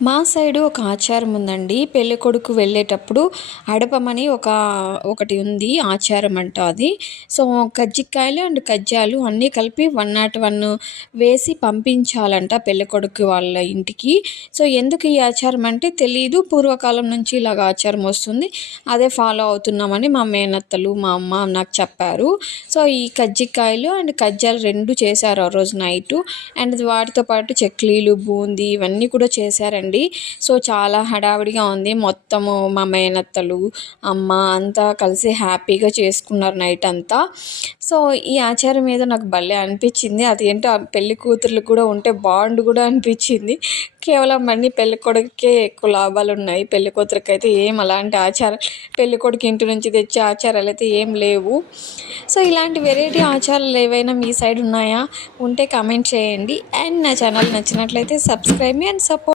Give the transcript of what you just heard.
మా సైడు ఒక ఆచారం ఉందండి. పెళ్ళికొడుకు వెళ్ళేటప్పుడు అడపమని ఒకటి ఉంది. ఆచారం అంట అది. సో, కజ్జికాయలు అండ్ కజ్జాలు అన్నీ కలిపి 101 వేసి పంపించాలంట పెళ్ళికొడుకు వాళ్ళ ఇంటికి. సో, ఎందుకు ఈ ఆచారం అంటే తెలీదు. పూర్వకాలం నుంచి ఇలాగ ఆచారం వస్తుంది. అదే ఫాలో అవుతున్నామని మా మేనత్తలు, మా అమ్మ నాకు చెప్పారు. సో, ఈ కజ్జికాయలు అండ్ కజ్జాలు 2 చేశారు ఆ రోజు నైటు. అండ్ వాటితో పాటు చెక్లీలు, బూందీ ఇవన్నీ కూడా చేశారండి. సో చాలా హడావిడిగా ఉంది. మొత్తము మా మేనత్తలు, అమ్మ అంతా కలిసి హ్యాపీగా చేసుకున్నారు నైట్ అంతా. సో ఈ ఆచారం ఏదో నాకు భలే అనిపించింది. అదేంటో ఆ పెళ్లి కూతుర్లకు కూడా ఉంటే బాగుండు కూడా అనిపించింది. కేవలం అన్ని పెళ్లి కొడుకుకే ఎక్కువ లాభాలు ఉన్నాయి. పెళ్లి కూతురికి అయితే ఏం అలాంటి ఆచారం, పెళ్లి కొడుకు ఇంటి నుంచి తెచ్చే ఆచారాలు అయితే ఏం లేవు. సో ఇలాంటి వెరైటీ ఆచారాలు ఏవైనా మీ సైడ్ ఉన్నాయా? ఉంటే కామెంట్ చేయండి. అండ్ నా ఛానల్ నచ్చినట్లయితే సబ్స్క్రైబ్ మీ అండ్ సపోర్ట్.